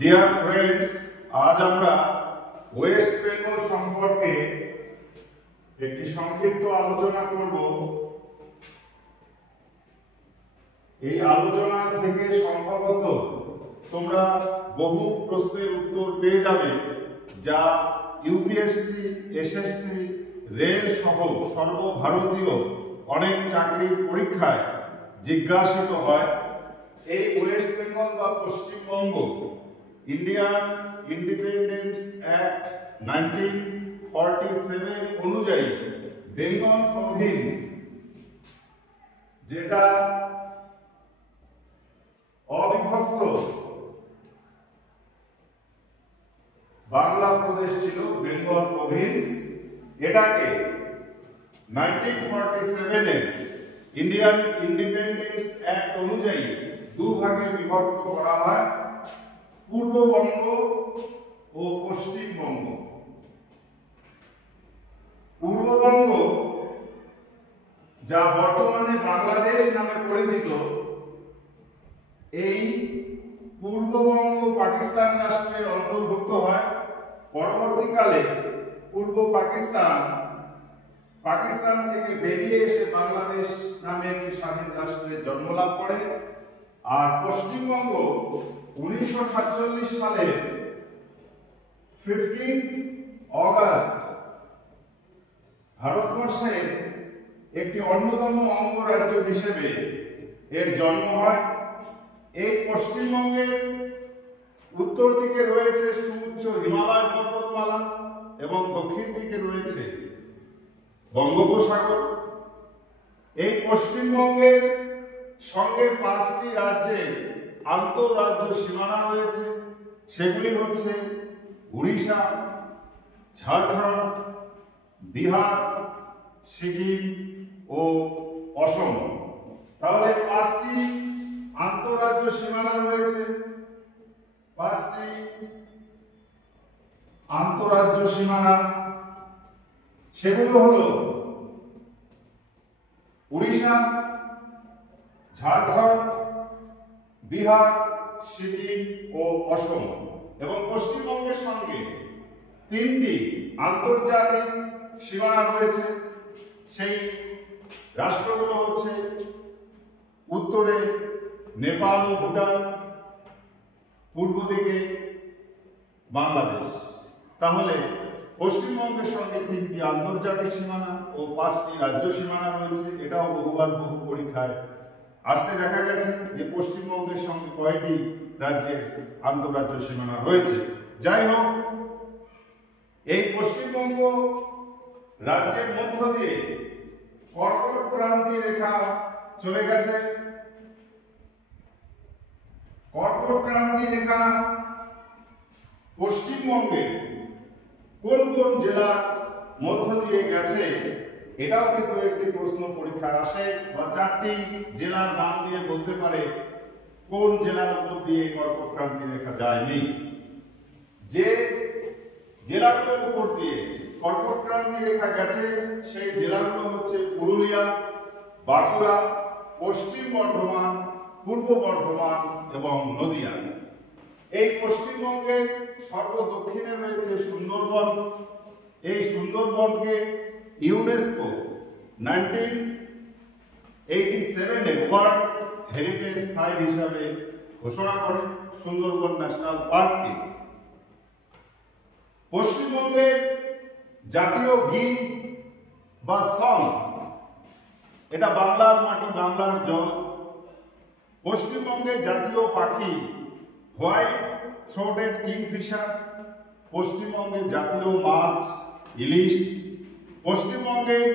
Dear friends, আজ আমরা West Bengal সম্পর্কে একটি সংক্ষিপ্ত আলোচনা করব। এই আলোচনা থেকে সম্ভবত তোমরা বহু প্রশ্নের উত্তর পেয়ে যাবে, যা ইউপিএসসি, এসএসসি, রেল সহ সর্বভারতীয় অনেক চাকরির পরীক্ষায় জিজ্ঞাসিত হয়। এই ওয়েস্ট বেঙ্গল বা পশ্চিমবঙ্গ ইন্ডিয়ান ইন্ডিপেন্ডেন্স অ্যাক্ট 1947 অনুযায়ী বেঙ্গল প্রভিন্স, যেটা অবিভক্ত বাংলা প্রদেশ ছিল, বেঙ্গল প্রভিন্স, এটাকে 1947 এর ইন্ডিয়ান ইন্ডিপেন্ডেন্স অ্যাক্ট অনুযায়ী দুভাগে বিভক্ত করা হয়, পূর্ববঙ্গ ও পশ্চিমবঙ্গ। পূর্ববঙ্গ, যা বর্তমানে বাংলাদেশ নামে পরিচিত, এই পূর্ববঙ্গ পাকিস্তান রাষ্ট্রের অন্তর্ভুক্ত হয়। পরবর্তীকালে পূর্ব পাকিস্তান থেকে বেরিয়ে এসে বাংলাদেশ নামে একটি স্বাধীন রাষ্ট্রের জন্ম লাভ করে। আর পশ্চিমবঙ্গ 1947 সালে 15 অগস্ট ভারতবর্ষের একটি অন্যতম অঙ্গরাজ্য হিসেবে এর জন্ম হয়। এই পশ্চিমবঙ্গের উত্তর দিকে রয়েছে সুউচ্চ হিমালয় পর্বতমালা এবং দক্ষিণ দিকে রয়েছে বঙ্গোপসাগর। এই পশ্চিমবঙ্গের সঙ্গে 5টি রাজ্যের আন্তঃরাজ্য সীমানা রয়েছে। সেগুলি হচ্ছে উড়িষ্যা, ঝাড়খণ্ড, বিহার, সিকিম ও অসম। তাহলে 5টি আন্তঃরাজ্য সীমানা রয়েছে। 5টি আন্তঃরাজ্য সীমানা, সেগুলো হলো উড়িষ্যা, ঝাড়খণ্ড, বিহার, সিকিম ও অসম। এবং পশ্চিমবঙ্গের সঙ্গে 3টি আন্তর্জাতিক সীমানা রয়েছে। সেই রাষ্ট্রগুলো হচ্ছে উত্তরে নেপাল ও ভুটান, পূর্ব দিকে বাংলাদেশ। তাহলে পশ্চিমবঙ্গের সঙ্গে 3টি আন্তর্জাতিক সীমানা ও 5টি রাজ্য সীমানা রয়েছে। এটাও বহুবার বহু পরীক্ষায় আসতে দেখা গেছে যে পশ্চিমবঙ্গের সঙ্গে কয়টি রাজ্যের আন্তঃরাজ্য সীমানা রয়েছে। যাই হোক, এই পশ্চিমবঙ্গ রাজ্যের মধ্য দিয়ে কর্কট ক্রান্তি রেখা চলে গেছে। কর্কট ক্রান্তি রেখা পশ্চিমবঙ্গের কোন কোন জেলার মধ্য দিয়ে গেছে, এটাও কিন্তু একটি প্রশ্ন পরীক্ষায় আসে। বা 4টি জেলার নাম দিয়ে বলতে পারে কোন জেলার উপর দিয়ে কর্কট ক্রান্তি রেখা যায়নি। যে জেলাগুলোর উপর দিয়ে কর্কট ক্রান্তি রেখা গেছে সেই জেলাগুলো হচ্ছে পুরুলিয়া, বাঁকুড়া, পশ্চিম বর্ধমান, পূর্ব বর্ধমান এবং নদিয়া। এই পশ্চিমবঙ্গের সর্বদক্ষিণে রয়েছে সুন্দরবন। এই সুন্দরবনকে ইউনেস্কো 1987 ওয়ার্ল্ড হেরিটেজ সাইট হিসাবে ঘোষণা করে সুন্দরবন ন্যাশনাল পার্ককে। পশ্চিমবঙ্গের জাতীয় গীত বা সং, এটা বাংলার মাটি বাংলার জল। পশ্চিমবঙ্গের জাতীয় পাখি হোয়াইট থ্রোটেড কিংফিশার। পশ্চিমবঙ্গের জাতীয় মাছ ইলিশ। পশ্চিমবঙ্গের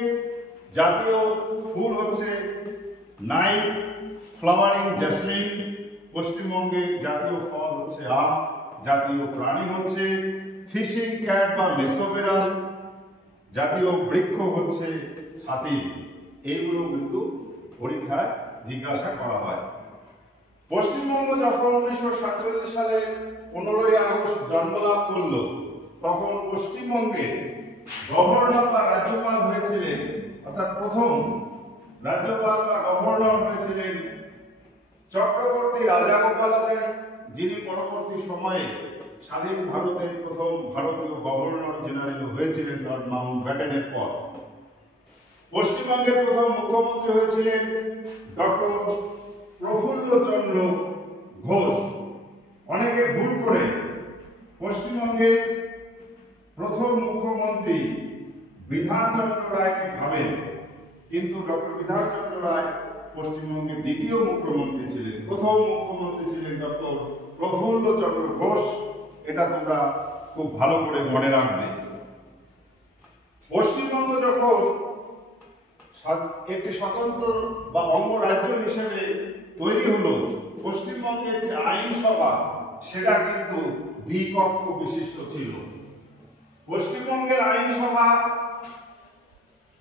জাতীয় ফুল হচ্ছে নাইট ফ্লাওয়ারিং জেসমিন। পশ্চিমবঙ্গের জাতীয় ফল হচ্ছে আম। জাতীয় প্রাণী হচ্ছে ফিশিং ক্যাট বা মেসোবেরাল। জাতীয় বৃক্ষ হচ্ছে ছাতি। এইগুলো কিন্তু পরীক্ষায় জিজ্ঞাসা করা হয়। পশ্চিমবঙ্গ যখন 1947 সালে 15ই আগস্ট জন্মলাভ করল, তখন পশ্চিমবঙ্গে গভর্নর বা রাজ্যপাল হয়েছিলেন, অর্থাৎ প্রথম রাজ্যপাল বা গভর্নর হয়েছিলেন চক্রবর্তী রাজাগোপালাচারী। যিনি পরবর্তী সময়ে স্বাধীন ভারতের প্রথম ভারতীয় গভর্নর জেনারেল হয়েছিলেন লর্ড মাউন্টব্যাটেনের পর। পশ্চিমবঙ্গের প্রথম মুখ্যমন্ত্রী হয়েছিলেন ডক্টর প্রফুল্লচন্দ্র ঘোষ। অনেকে ভুল করে পশ্চিমবঙ্গের প্রথম মুখ্যমন্ত্রী বিধানচন্দ্র রায়কে ভাবেন, কিন্তু ডক্টর বিধানচন্দ্র রায় পশ্চিমবঙ্গের দ্বিতীয় মুখ্যমন্ত্রী ছিলেন। প্রথম মুখ্যমন্ত্রী ছিলেন ডক্টর প্রফুল্লচন্দ্র ঘোষ। এটা তোমরা খুব ভালো করে মনে রাখবে। পশ্চিমবঙ্গ যখন একটি স্বতন্ত্র বা অঙ্গরাজ্য হিসেবে তৈরি হলো, পশ্চিমবঙ্গের যে আইনসভা সেটা কিন্তু দ্বিকক্ষ বিশিষ্ট ছিল। পশ্চিমবঙ্গের আইনসভা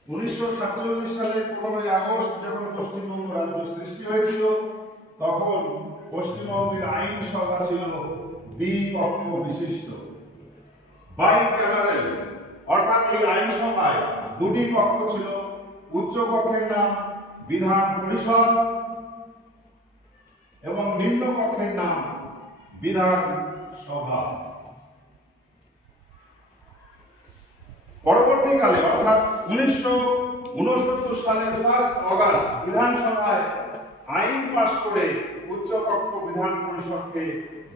1947 সালের 15 আগস্ট যখন পশ্চিমবঙ্গ রাজ্য সৃষ্টি হয়েছিল, তখন পশ্চিমবঙ্গের আইনসভা ছিল দ্বিকক্ষ বিশিষ্ট, বাইক্যামেরাল। অর্থাৎ এই আইনসভায় দুটি কক্ষ ছিল। উচ্চ কক্ষের নাম বিধান পরিষদ এবং নিম্ন কক্ষের নাম বিধান সভা। পরবর্তীকালে অর্থাৎ 1969 সালের 1 অগাস্ট বিধানসভায় আইন পাস করে উচ্চকক্ষ বিধান পরিষদকে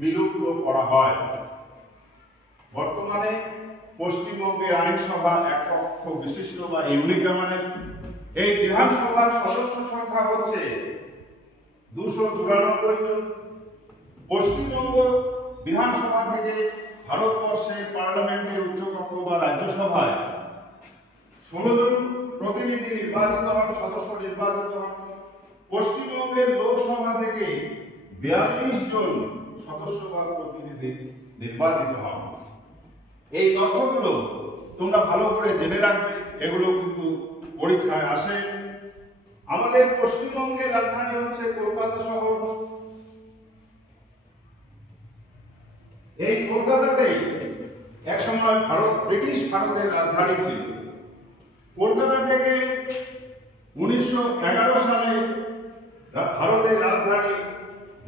বিলুপ্ত করা হয়। বর্তমানে পশ্চিমবঙ্গের আইনসভা এক কক্ষ বিশিষ্ট বা ইউনিক্যামেরাল। এই বিধানসভার সদস্য সংখ্যা হচ্ছে 294 জন। পশ্চিমবঙ্গ বিধানসভা থেকে ভারতবর্ষের পার্লামেন্টের উচ্চকক্ষ বা রাজ্যসভায় 16 জন প্রতিনিধি নির্বাচিত হন, সদস্য নির্বাচিত হন। পশ্চিমবঙ্গের লোকসভা থেকে 42 জন সদস্য বা প্রতিনিধি নির্বাচিত হন। এই তথ্যগুলো তোমরা ভালো করে জেনে রাখবে, এগুলো কিন্তু পরীক্ষায় আসে। আমাদের পশ্চিমবঙ্গের রাজধানী হচ্ছে কলকাতা শহর। এই কলকাতাতেই একসময় ব্রিটিশ ভারতের রাজধানী ছিল। কলকাতা থেকে 1911 সালে ভারতের রাজধানী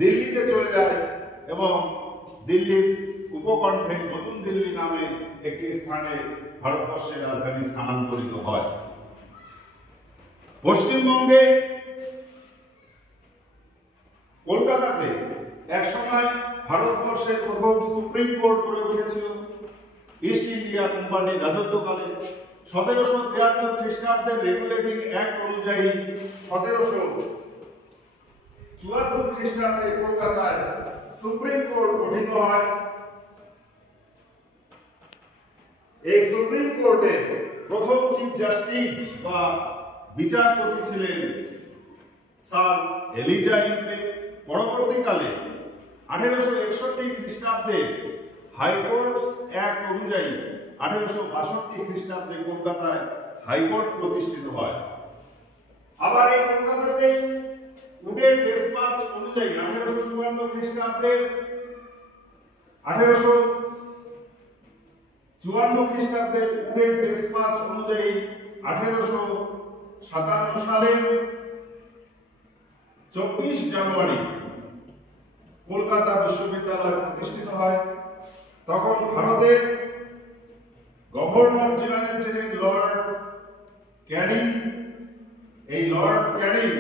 দিল্লিতে চলে যায় এবং দিল্লির উপকণ্ঠে নতুন দিল্লি নামে একটি স্থানে ভারতবর্ষের রাজধানী স্থানান্তরিত হয়। পশ্চিমবঙ্গে কলকাতাতে একসময় ভারতবর্ষের প্রথম সুপ্রিম কোর্ট গড়ে উঠেছিল ইস্ট ইন্ডিয়া কোম্পানির রাজত্বকালে। 1773 খ্রিস্টাব্দের রেগুলেটিং অ্যাক্ট অনুযায়ী 1774 খ্রিস্টাব্দে কলকাতায় সুপ্রিম কোর্ট গঠিত হয়। এই সুপ্রিম কোর্টের প্রথম চিফ জাস্টিস বা বিচারপতি ছিলেন স্যার এলিজা ইম্পে। পরবর্তীকালে 1861 খ্রিস্টাব্দে হাইকোর্ট অ্যাক্ট অনুযায়ী 1862 খ্রিস্টাব্দে কলকাতায় হাইকোর্ট প্রতিষ্ঠিত হয়। আবার এই কলকাতাতে উডের ডেসপাচ অনুযায়ী 1854 খ্রিস্টাব্দে 1854 খ্রিস্টাব্দের উডের ডেসপাচ অনুযায়ী 1857 সালের 24 জানুয়ারি কলকাতা বিশ্ববিদ্যালয় প্রতিষ্ঠিত হয়। তখন ভারতের গভর্নর জেনারেল ছিলেন লর্ড ক্যানিং। এই লর্ড ক্যানিং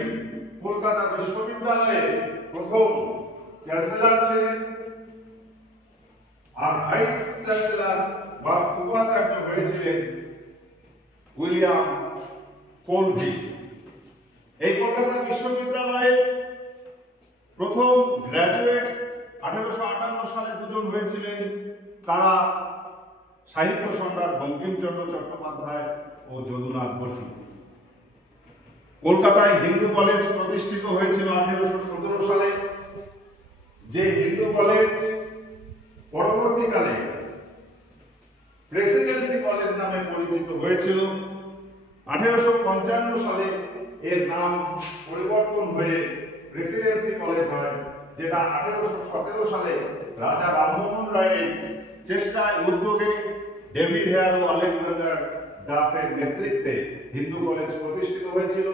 কলকাতা বিশ্ববিদ্যালয়ের প্রথম চ্যান্সেলর ছিলেন, আর ভাইস চ্যান্সেলর বা উপাচার্য হয়েছিলেন উইলিয়াম কোলবি। এই কলকাতা বিশ্ববিদ্যালয়ে প্রথম গ্র্যাজুয়েটস 1858 সালে দুজন হয়েছিলেন। তারা সাহিত্য সম্রাট বঙ্কিমচন্দ্র চট্টোপাধ্যায় ও যদুনাথ বসু। কলকাতায় হিন্দু কলেজ প্রতিষ্ঠিত হয়েছিল 1817 সালে। যে হিন্দু কলেজ পরবর্তীকালে প্রেসিডেন্সি কলেজ নামে পরিচিত হয়েছিল। 1855 সালে এর নাম পরিবর্তন হয়ে প্রেসিডেন্সি কলেজ হয়, যেটা 1817 সালে রাজা রামমোহন রায়ের চেষ্টায় উদ্যোগে ডেভিড হেয়ার ও আলেকজান্ডার ডাফের নেতৃত্বে হিন্দু কলেজ প্রতিষ্ঠিত হয়েছিল।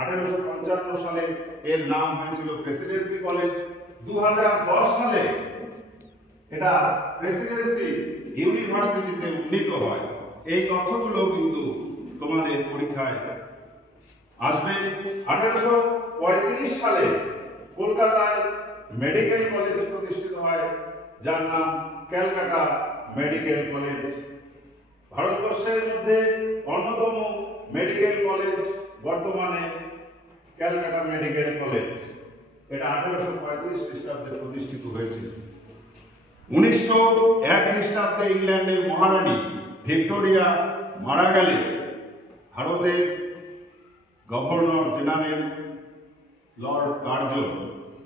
1855 সালে এর নাম হয়েছিল প্রেসিডেন্সি কলেজ। 2010 সালে এটা প্রেসিডেন্সি ইউনিভার্সিটিতে উন্নীত হয়। এই তথ্যগুলো কিন্তু তোমাদের পরীক্ষায় আসবে। 1835 সালে কলকাতায় মেডিকেল কলেজ প্রতিষ্ঠিত হয়, যার নাম ক্যালকাটা মেডিকেল কলেজ। ভারতবর্ষের মধ্যে অন্যতম মেডিকেল কলেজ বর্তমানে ক্যালকাটা মেডিকেল কলেজ। এটা 1835 খ্রিস্টাব্দে প্রতিষ্ঠিত হয়েছিল। 1901 খ্রিস্টাব্দে ইংল্যান্ডের মহারানী ভিক্টোরিয়া মারা গেলে ভারতের governor general Lord Curzon,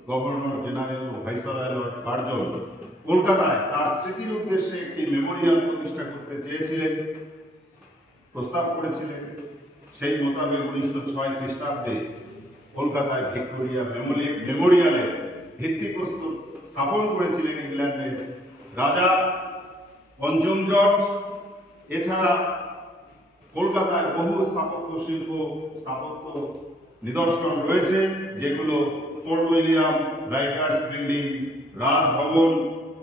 governor general ও ভাইসরয় লর্ড কার্জন কলকাতায় তার স্মৃতির উদ্দেশ্যে একটি মেমোরিয়াল প্রতিষ্ঠা করতে চেয়েছিলেন, প্রস্তাব করেছিলেন। সেই মোতাবেক 1906 খ্রিস্টাব্দে কলকাতায় ভিক্টোরিয়া মেমোরিয়ালে ভিত্তিপ্রস্তর স্থাপন করেছিলেন ইংল্যান্ডের রাজা পঞ্চম জর্জ। এছাড়া কলকাতায় বহু স্থাপত্য নিদর্শন রয়েছে, যেগুলো Fort William, Writers' Building, Rajbhavan,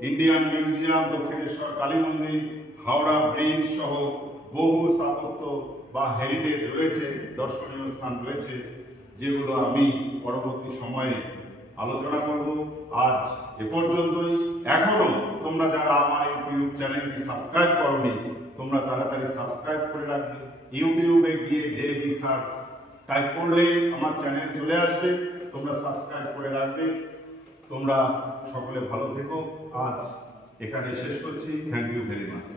Indian museum, Dakshineswar Kali মন্দির, হাওড়া ব্রিজ সহ বহু স্থাপত্য বা হেরিটেজ রয়েছে, দর্শনীয় স্থান রয়েছে, যেগুলো আমি পরবর্তী সময়ে আলোচনা করব। আজ এ পর্যন্তই। এখনো তোমরা যারা আমার ইউটিউব চ্যানেলটি সাবস্ক্রাইব করোনি, তোমরা তাড়াতাড়ি সাবস্ক্রাইব করে রাখবে। ইউটিউবে গিয়ে JB স্যার টাইপ করলে আমার চ্যানেল চলে আসবে, তোমরা সাবস্ক্রাইব করে রাখবে। তোমরা সকলে ভালো থেকো। আজ এখানে শেষ করছি। Thank you very much.